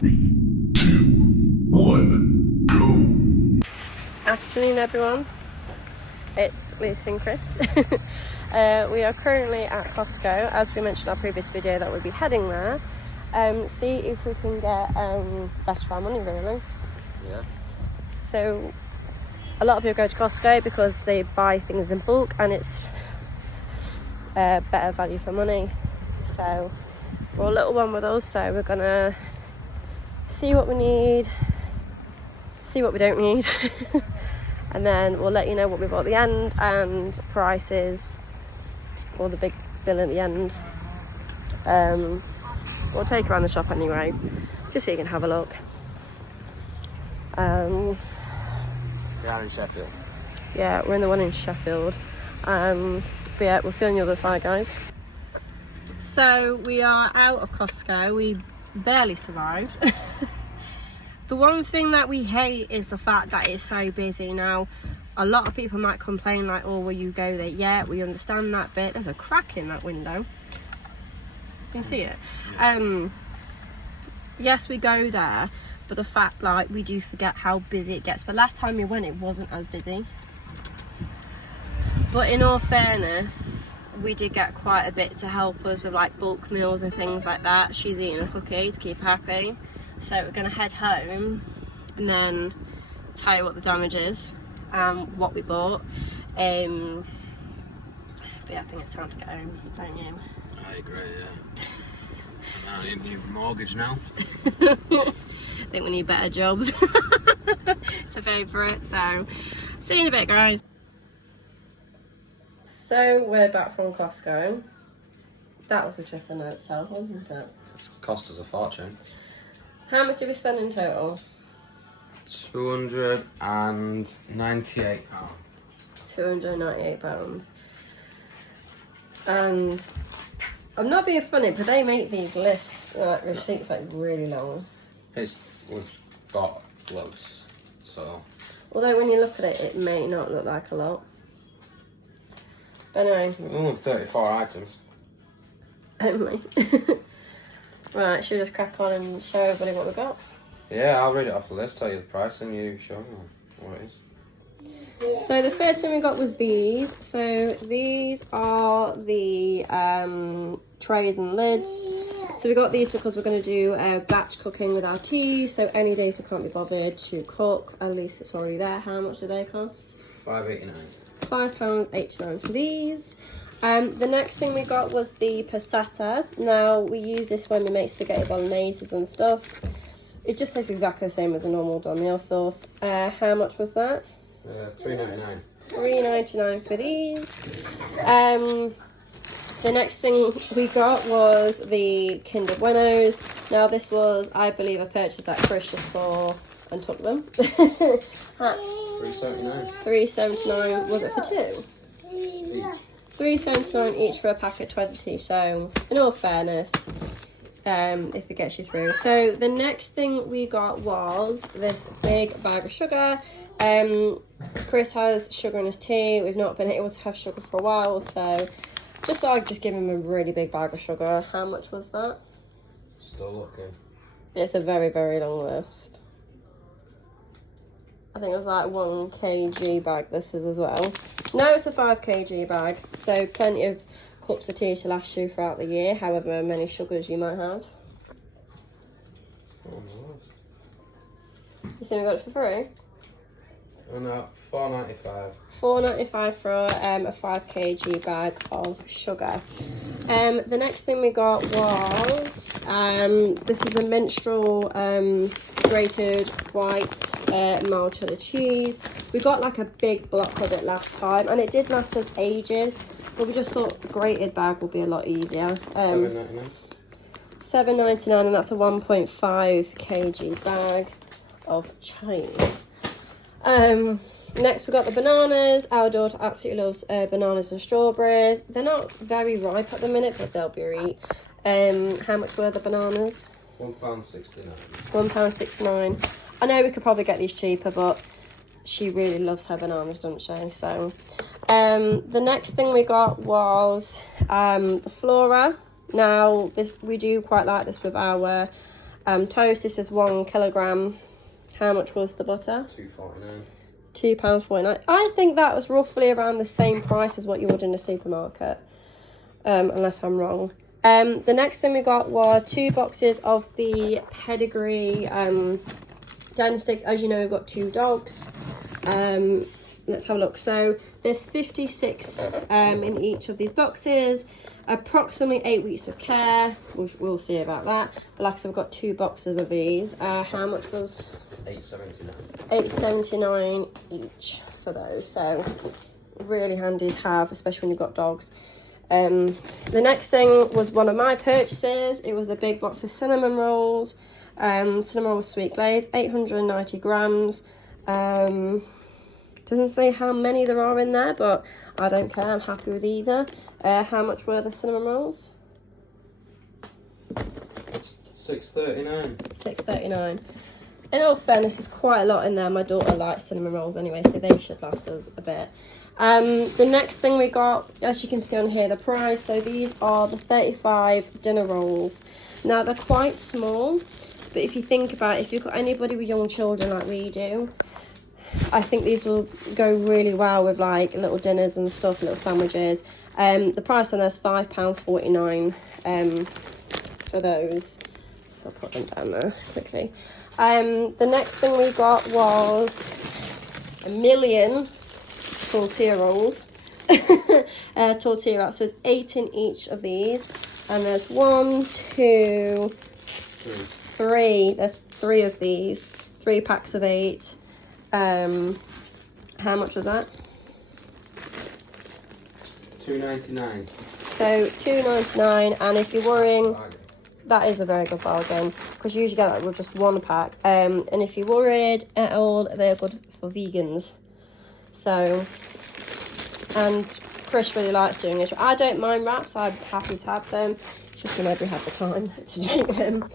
2, 1, go. Afternoon everyone, it's Lucy and Chris. We are currently at Costco, as we mentioned in our previous video that we'll be heading there. See if we can get best for our money really. Yeah. So a lot of people go to Costco because they buy things in bulk and it's better value for money. So we're a little one with us, so we're gonna see what we need, see what we don't need, and then we'll let you know what we bought at the end and prices, or the big bill at the end. We'll take you around the shop anyway, just so you can have a look. We are in Sheffield. Yeah, we're in the one in Sheffield. But yeah, we'll see you on the other side, guys. So we are out of Costco. We barely survived. The one thing that we hate is the fact that it's so busy. Now, a lot of people might complain like, oh, will you go there? Yeah, we understand that bit. There's a crack in that window. You can see it. Yes, we go there, but the fact like we do forget how busy it gets. But last time we went, it wasn't as busy. But in all fairness, we did get quite a bit to help us with like bulk meals and things like that. She's eating a cookie to keep her happy. So we're gonna head home and then tell you what the damage is, what we bought. But yeah, I think it's time to get home, don't you? I agree, yeah. I need a new mortgage now. I think we need better jobs to pay for it. So see you in a bit, guys. So we're back from Costco. That was a trip in itself, wasn't it? It's cost us a fortune. How much did we spend in total? £298. £298. And I'm not being funny, but they make these lists, like receipts, like really long. We've got loads, so. Although when you look at it, it may not look like a lot. But anyway. Only 34 items. Only. Right, should we just crack on and show everybody what we got? Yeah, I'll read it off the list, tell you the price, and you show me what it is. So the first thing we got was these. So these are the trays and lids. So we got these because we're going to do batch cooking with our tea. So any days we can't be bothered to cook, at least it's already there. How much do they cost? £5.89. £5.89 for these. The next thing we got was the passata. Now we use this when we make spaghetti bolognese and stuff. It just tastes exactly the same as a normal Don meal sauce. How much was that? £3.99. £3.99 for these. The next thing we got was the Kinder Buenos. Now this was, I believe, a purchase that Chris just saw and took them. £3.79. £3.79. Was it for two? Each. £3.79 each for a pack of 20. So in all fairness, if it gets you through. So the next thing we got was this big bag of sugar. Chris has sugar in his tea. We've not been able to have sugar for a while, so just thought I'd just give him a really big bag of sugar. How much was that? Still looking. It's a very, very long list. I think it was like 1 kg bag this is as well. Now it's a 5 kg bag, so plenty of cups of tea to last you throughout the year, however many sugars you might have. It's not on the list. You see we got it for free? Oh no, £4.95. £4.95 for a 5 kg bag of sugar. The next thing we got was this is a minstrel grated white mild cheddar cheese. We got like a big block of it last time, and it did last us ages. But we just thought the grated bag would be a lot easier. £7.99. £7.99, and that's a 1.5 kg bag of cheese. Next we got the bananas. Our daughter absolutely loves bananas and strawberries. They're not very ripe at the minute, but they'll be right. How much were the bananas? £1.69. £1.69. I know we could probably get these cheaper, but she really loves her bananas, doesn't she? So the next thing we got was the flora. Now this, we do quite like this with our Toast, this is 1 kilogram. How much was the butter? £2.49. £2.49. I think that was roughly around the same price as what you would in a supermarket, unless I'm wrong. The next thing we got were 2 boxes of the pedigree den sticks. As you know, we've got 2 dogs. Let's have a look. So there's 56 in each of these boxes. Approximately 8 weeks of care. We'll see about that. But like I said, we've got 2 boxes of these. How much was? £8.79 each for those. So really handy to have, especially when you've got dogs. The next thing was one of my purchases. It was a big box of cinnamon rolls. Cinnamon roll sweet glaze, 890 grams. Doesn't say how many there are in there, but I don't care. I'm happy with either. How much were the cinnamon rolls? £6.39. £6.39. In all fairness, there's quite a lot in there. My daughter likes cinnamon rolls anyway, so they should last us a bit. The next thing we got, as you can see on here, the price. So these are the 35 dinner rolls. Now they're quite small, but if you think about it, if you've got anybody with young children like we do, I think these will go really well with like little dinners and stuff, little sandwiches. The price on this £5.49 for those. So I'll put them down there quickly. The next thing we got was a million tortilla rolls. Tortilla wraps. So there's 8 in each of these. And there's 1, 2, 3. There's 3 of these. 3 packs of 8. How much was that? £2.99. So £2.99, and if you're worrying, that is a very good bargain, because you usually get that with just 1 pack. And if you're worried at all, they're good for vegans. So, and Chris really likes doing it. I don't mind wraps. I'm happy to have them. It's just whenever we have the time to do them.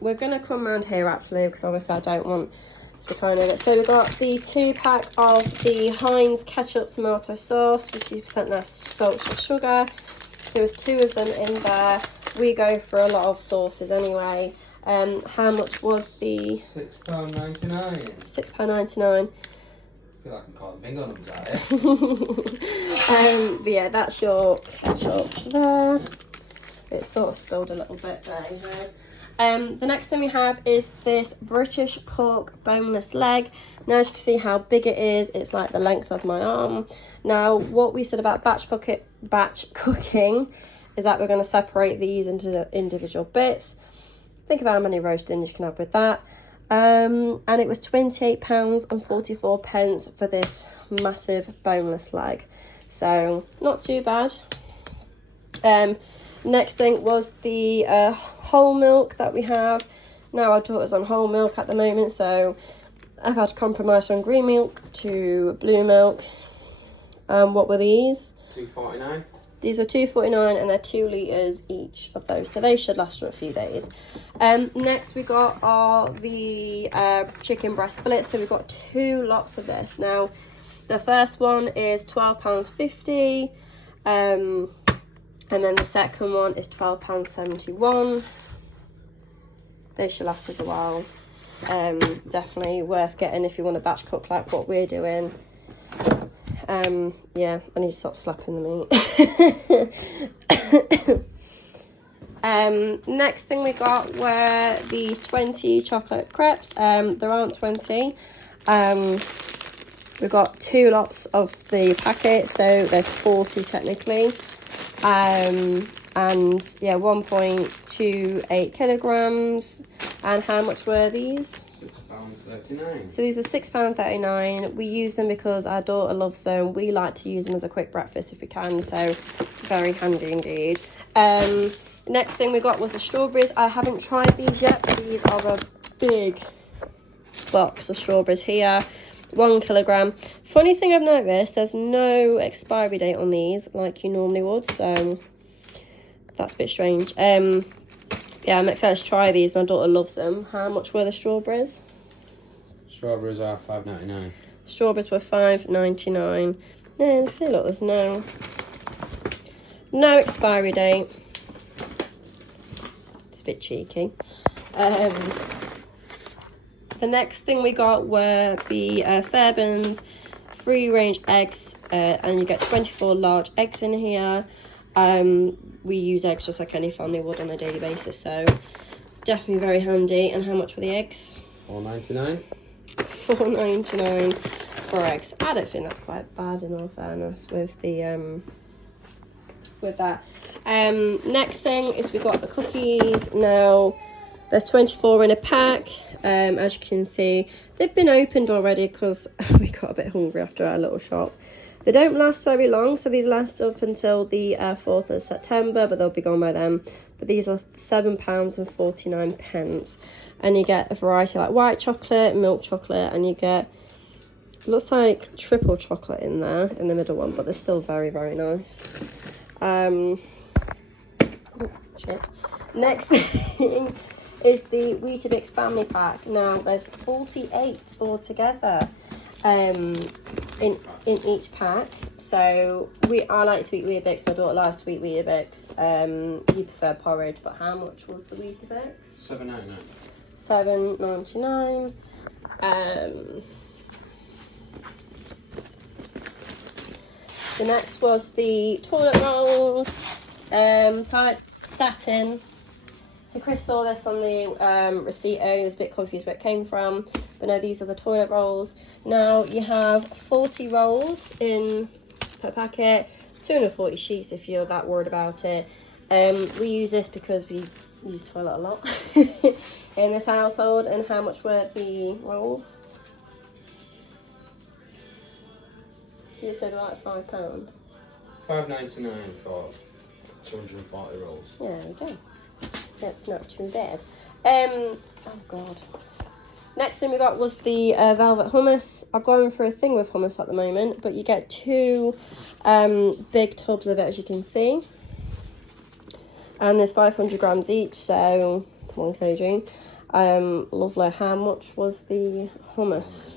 We're gonna come around here actually, because obviously I don't want. So we're trying to. So we got the 2 pack of the Heinz ketchup tomato sauce, 50% less salt and sugar. So there's 2 of them in there. We go for a lot of sauces anyway. How much was the? £6.99. £6.99. I feel like I'm calling bingo numbers out here. But yeah, that's your ketchup there. It's sort of spilled a little bit there. The next thing we have is this British pork boneless leg. Now as you can see how big it is, it's like the length of my arm. Now what we said about batch cooking is that we're going to separate these into individual bits. Think about how many roast dinners you can have with that. And it was £28.44 for this massive boneless leg. So not too bad. Next thing was the whole milk that we have. Now our daughter's on whole milk at the moment, so I've had to compromise from green milk to blue milk. What were these? £2.49. These were £2.49, and they're 2 litres each of those, so they should last for a few days. Next we got the chicken breast fillets. So we've got 2 lots of this. Now the first one is £12.50, and then the second one is £12.71. They should last us a while. Definitely worth getting if you want to batch cook like what we're doing. Yeah, I need to stop slapping the meat. Next thing we got were these 20 chocolate crepes. There aren't 20. We've got 2 lots of the packet, so there's 40 technically. And yeah, 1.28 kilograms. And how much were these? £6.39. So these were £6.39. We use them because our daughter loves them. We like to use them as a quick breakfast if we can, so very handy indeed. Next thing we got was the strawberries. I haven't tried these yet, but these are a big box of strawberries here. 1 kilogram. Funny thing I've noticed, there's no expiry date on these like you normally would, so that's a bit strange. Yeah, I'm excited to try these. My daughter loves them. How much were the strawberries? Strawberries are £5.99. Strawberries were £5.99. No, see, look, there's no expiry date. It's a bit cheeky. The next thing we got were the Fairbairn's free range eggs, and you get 24 large eggs in here. We use eggs just like any family would on a daily basis, so definitely very handy. And how much were the eggs? $4.99. $4.99 for eggs. I don't think that's quite bad in all fairness with the with that. Next thing is we got the cookies. Now there's 24 in a pack. As you can see, they've been opened already because we got a bit hungry after our little shop. They don't last very long, so these last up until the 4th of September, but they'll be gone by then. But these are £7.49, and you get a variety like white chocolate, milk chocolate, and you get, looks like triple chocolate in there in the middle one, but they're still very, very nice. Oh, shit. Next thing is the Weetabix family pack. Now there's 48 altogether in each pack. So I like to eat Weetabix. My daughter likes to eat Weetabix. You prefer porridge, but how much was the Weetabix? $7.99. $7.99. The next was the toilet rolls, type satin. So Chris saw this on the receipt earlier, he was a bit confused where it came from, but no, these are the toilet rolls. Now you have 40 rolls in per packet, 240 sheets if you're that worried about it. We use this because we use toilet a lot in this household. And how much were the rolls? Did you say they're like £5? $5.99 for 240 rolls. Yeah, there we go. That's not too bad. Oh god. Next thing we got was the velvet hummus. I've gone for a thing with hummus at the moment, but you get 2 big tubs of it, as you can see. And there's 500 grams each, so 1 kg. Lovely. How much was the hummus?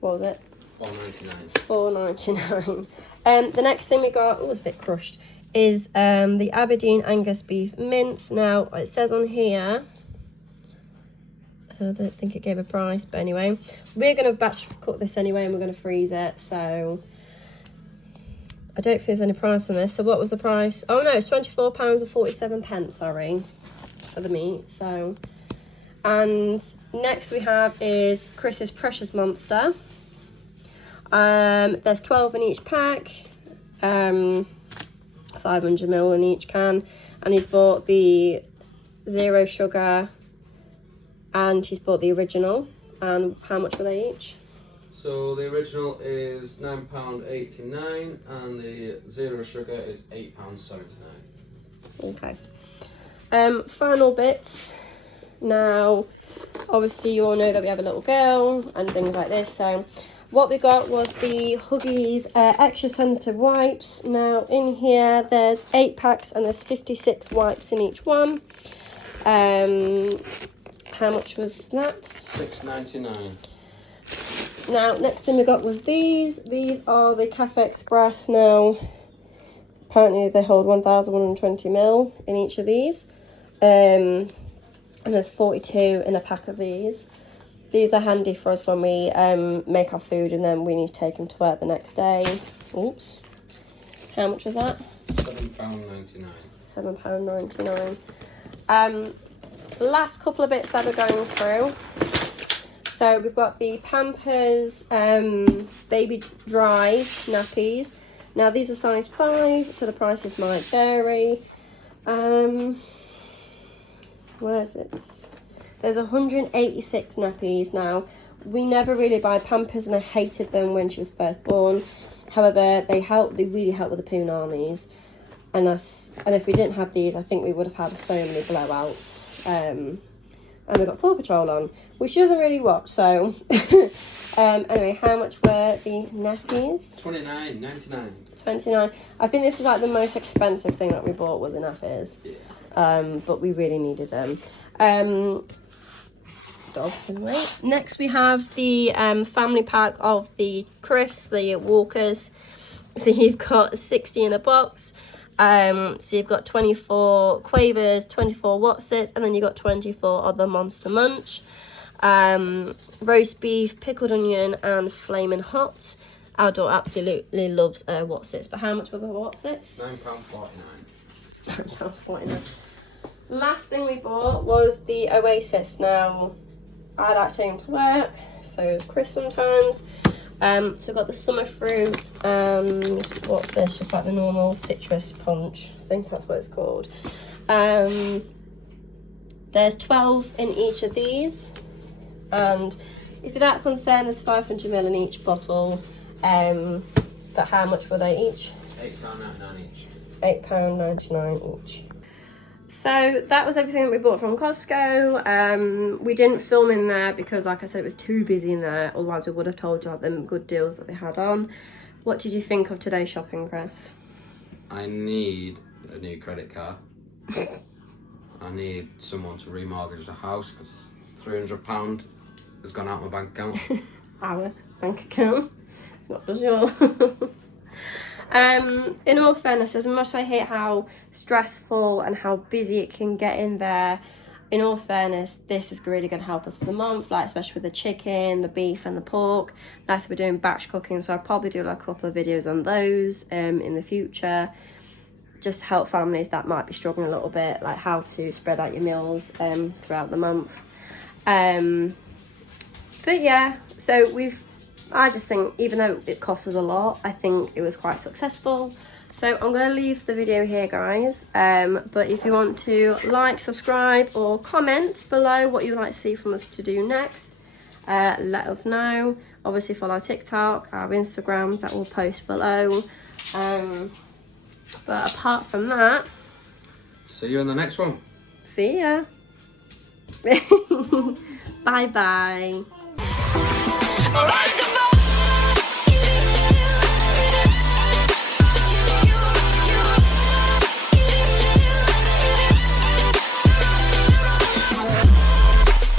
What was it? $4.99. The next thing we got, oh, it's a bit crushed, is the Aberdeen Angus beef mince. Now it says on here, I don't think it gave a price, but anyway, we're going to batch cook this anyway, and we're going to freeze it, so I don't think there's any price on this. So what was the price? Oh no, it's £24.47, sorry, for the meat. So, and next we have is Chris's Precious Monster. There's 12 in each pack, 500ml in each can, and he's bought the 0 sugar and he's bought the original. And how much were they each? So the original is £9.89 and the 0 sugar is £8.79. Okay. Final bits. Now, obviously you all know that we have a little girl and things like this, so what we got was the Huggies extra sensitive wipes. Now in here there's 8 packs and there's 56 wipes in each one. How much was that? $6.99. Now next thing we got was these. These are the Cafe Express. Now apparently they hold 1120ml in each of these. And there's 42 in a pack of these. These are handy for us when we make our food and then we need to take them to work the next day. Oops. How much was that? £7.99. £7.99. Last couple of bits that we're going through. So we've got the Pampers Baby Dry nappies. Now these are size 5, so the prices might vary. Where is it? There's 186 nappies. Now, we never really buy Pampers, and I hated them when she was first born. However, they really help with the punanis. And if we didn't have these, I think we would have had so many blowouts. And they've got Paw Patrol on, which she doesn't really watch, so... anyway, how much were the nappies? $29.99. $29. I think this was like the most expensive thing that we bought with the nappies. Yeah. But we really needed them. Dogs anyway. Next we have the family pack of the crisps, the Walkers. So you've got 60 in a box. So you've got 24 Quavers, 24 Watsits, and then you've got 24 of the Monster Munch. Roast beef, pickled onion, and flaming hot. Outdoor absolutely loves Watsits, but how much were the Watsits? £9.49. £9.49. Last thing we bought was the Oasis. Now, I like to take them to work, so it's Chris sometimes. So I've got the summer fruit and what's this? Just like the normal citrus punch. I think that's what it's called. There's 12 in each of these, and if you're that concerned, there's 500ml in each bottle. But how much were they each? £8.99 each. £8.99 each. So that was everything that we bought from Costco. We didn't film in there because, like I said, it was too busy in there. Otherwise, we would have told you like the good deals that they had on. What did you think of today's shopping, Chris? I need a new credit card. I need someone to remortgage the house because £300 has gone out my bank account. Our bank account. It's not just yours. In all fairness, as much as I hate how stressful and how busy it can get in there, in all fairness, this is really going to help us for the month, like especially with the chicken, the beef and the pork. Nice that we're doing batch cooking, so I'll probably do like a couple of videos on those in the future. Just to help families that might be struggling a little bit, like how to spread out your meals throughout the month. But yeah, so I just think, even though it cost us a lot, I think it was quite successful. So I'm going to leave the video here, guys. But if you want to like, subscribe, or comment below what you would like to see from us to do next, let us know. Obviously, follow our TikTok, our Instagram, that will post below. But apart from that, See you in the next one. see ya. Bye-bye.